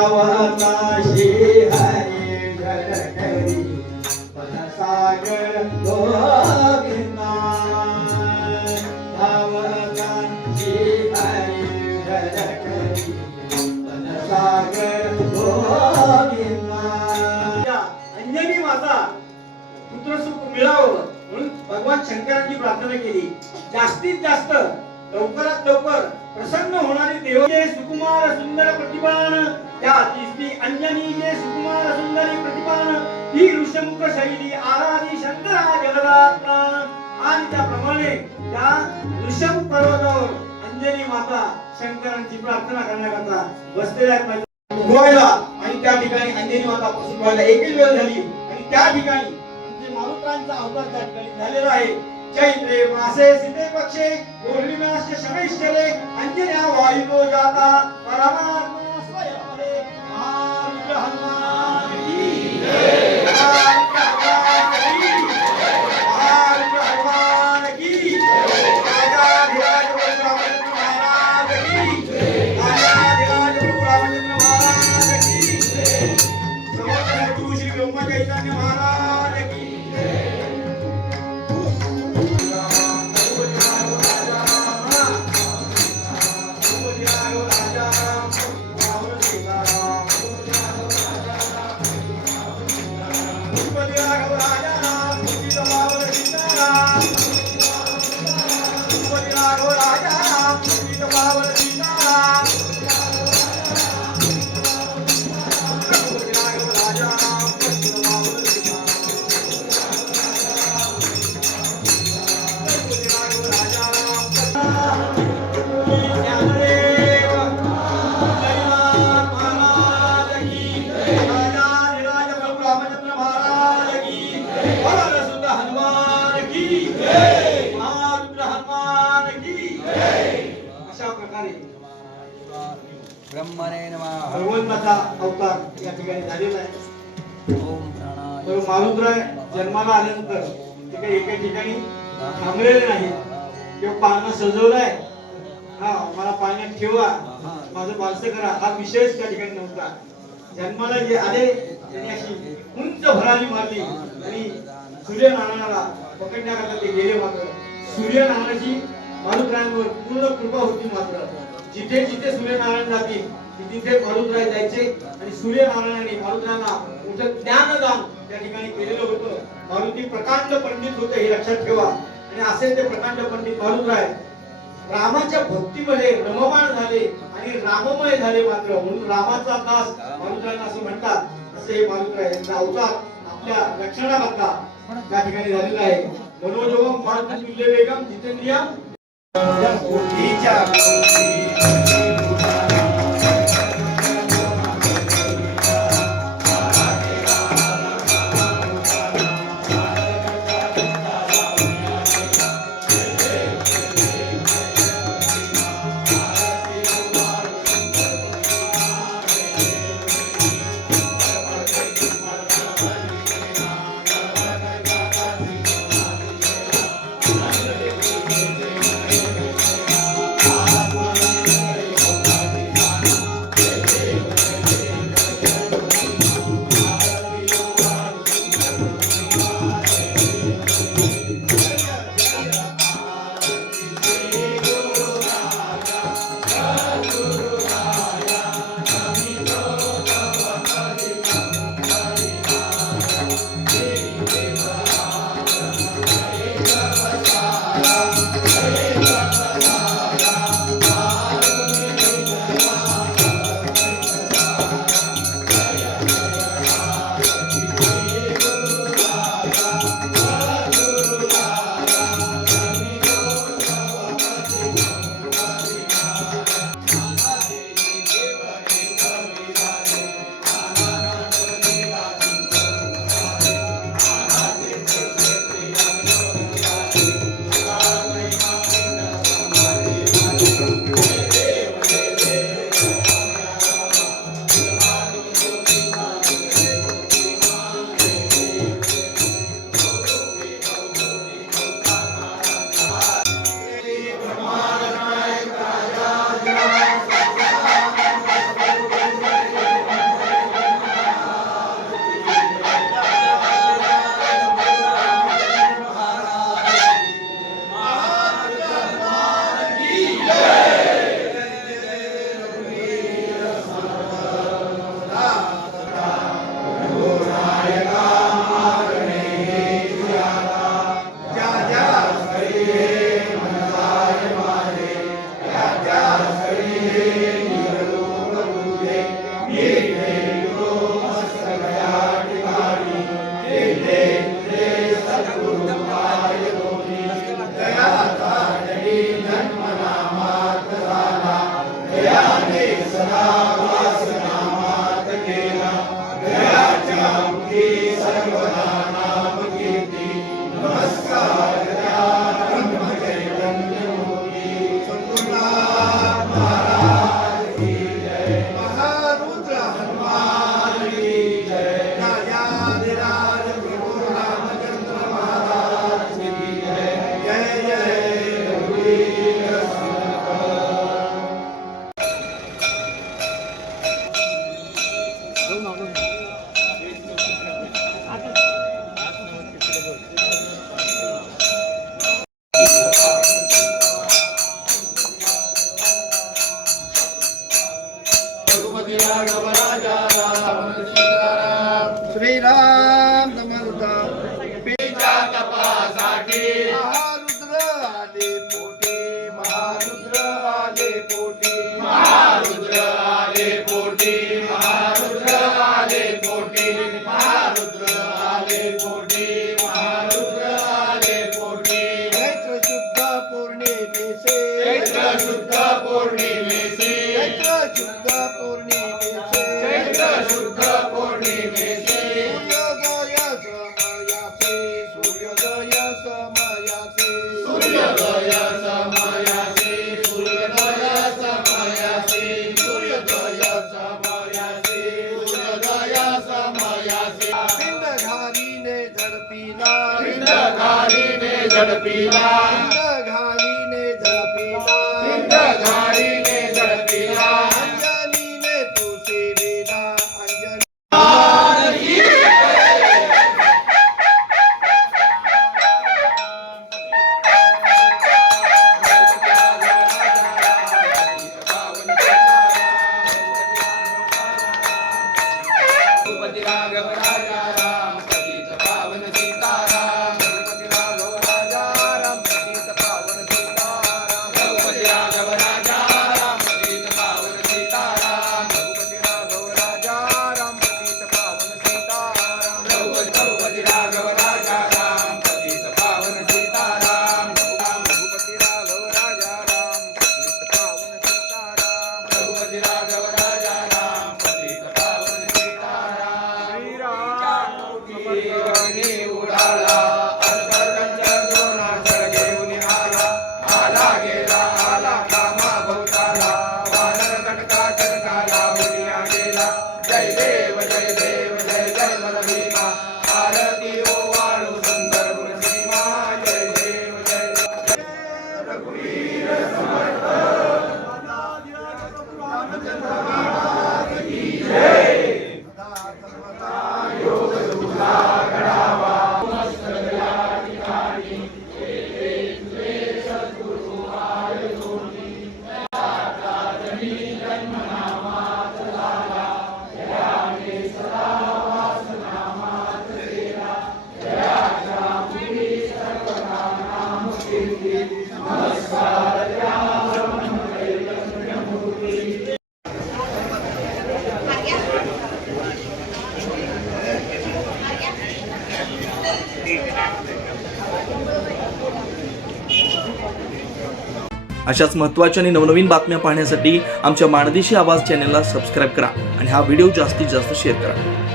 धावताशी हरी जलकरी सागर गोविंदा धावताशी हरी जलकरी सागर गोविंदा. अंजनी माता पुत्र सुख मिळावं म्हणून भगवान शंकरांची प्रार्थना केली. जास्तीत जास्त लवकरात लवकर प्रसन्न होणारी देव जे सुकुमार सुंदर प्रतिभान त्या तिसरी अंजनी जे सुकुमार सुंदरी प्रतिभान ही ऋषमुख शैली आराधी शंकरा जगदात प्राण. आणि त्याप्रमाणे त्या ऋषमुख पर्वतावर अंजनी माता शंकरांची प्रार्थना करण्याकरता बसलेल्या उगवायला आणि त्या ठिकाणी अंजनी माता उगवायला एकच वेळ झाली. आणि त्या ठिकाणी मारुतांचा अवतार त्या ठिकाणी झालेला आहे. चैत्रे मासे सीते पक्षे पौर्णिमास्य शनैश्चरे अंजन्या वायुतो जाता परमात्मा स्वयं हरे. महारुद्र हनुमान की जय. महारुद्र हनुमान की जय. राजाधिराज प्रभु रामचंद्र महाराज की जय. राजाधिराज प्रभु रामचंद्र महाराज की जय. समर्थ गुरु श्री ब्रह्म चैतन्य महाराज की जय. ब्रह्मणे नमः. भगवंताचा अवतार या ठिकाणी झालेला आहे. ओम प्राणाय. तर मारुद्राय जन्माला आल्यानंतर ते काही एका ठिकाणी थांबलेले नाही किंवा पाळणा सजवलाय, हा मला पाळण्यात ठेवा, माझं बारसं करा, हा विषयच त्या ठिकाणी नव्हता. जन्माला जे आले त्यांनी अशी उंच भरारी मारली आणि सूर्यनारायणाला पकडण्याकरता ते गेले. मात्र सूर्यनारायणाची मारुद्रायांवर पूर्ण कृपा होती. मात्र जिथे जिथे सूर्यनारायण जातील तिथे मारुद्राय जायचे आणि सूर्यनारायणाने मारुद्रांना मोठं ज्ञानदान त्या ठिकाणी केलेलं होतं. मारुती प्रकांड पंडित होते हे लक्षात ठेवा. आणि असे ते प्रकांड पंडित मारुद्राय रामाच्या भक्तीमध्ये रममाण झाले आणि राममय झाले. मात्र म्हणून रामाचा दास मारुद्रांना असं म्हणतात. असे हे मारुद्राय यांचा अवतार आपल्या लक्षणाकरता त्या ठिकाणी झालेला आहे. मनोजोगम मारुती तुल्य वेगम जितेंद्रियम कोटीच्या श्रीराम समर्थ पीठा तपासाठी महारुद्र आले पोटी महारुद्र आले पोटी महारुद्र आले पोटी महारुद्र आले पोटी महारुद्र आले पोटी महारुद्र आले पोटी चैत्र शुद्ध पौर्णिमेचे चैत्र शुद्ध पौर्णिमेचे चैत्र शुद्ध पौर्णिमेचे चैत्र शुद्ध पौर्णिमेचे सूर्योदय समयाचे सूर्योदय समयाचे सूर्योदय समयाचे सूर्योदय समयाचे सूर्योदय समयाचे सूर्योदय समयाचे पिंड घालीने झडपिला पिंड घालीने झडपिला पिंड घालीने झडपिला पिंड घालीने झडपिला अंजनीने तू सेविला अंजनी रघुपति राघव राजा राम पतित पावन सीताराम रघुपति राघव राजा राम पतित पावन सीताराम रघुपति राघव राजा राम पतित पावन सीताराम रघुपति राघव राजा राम पतित पावन सीताराम रघुपति राघव राजा राम पतित पावन सीताराम रघुपति राघव राजा राम पतित पावन सीताराम रघुपति राघव राजा राम पतित पावन श्रीराम उडाला अनबरकंच्या दोनाचळ घेऊन आला गेला आला कामा भोवताला वानर कटका चटकाला उडिया गेला जय देव जय देव जय जय भीमा आरती ओ वाळू सुंदर गुणसीमा जय देव जय रघुवीर समर्थ रामचंद्र महाराज की जय योग तुझा घडावा अशाच महत्त्वाच्या आणि नवनवीन बातम्या पाहण्यासाठी आमच्या माणदेशी आवाज चॅनलला सबस्क्राईब करा आणि हा व्हिडिओ जास्तीत जास्त शेअर करा.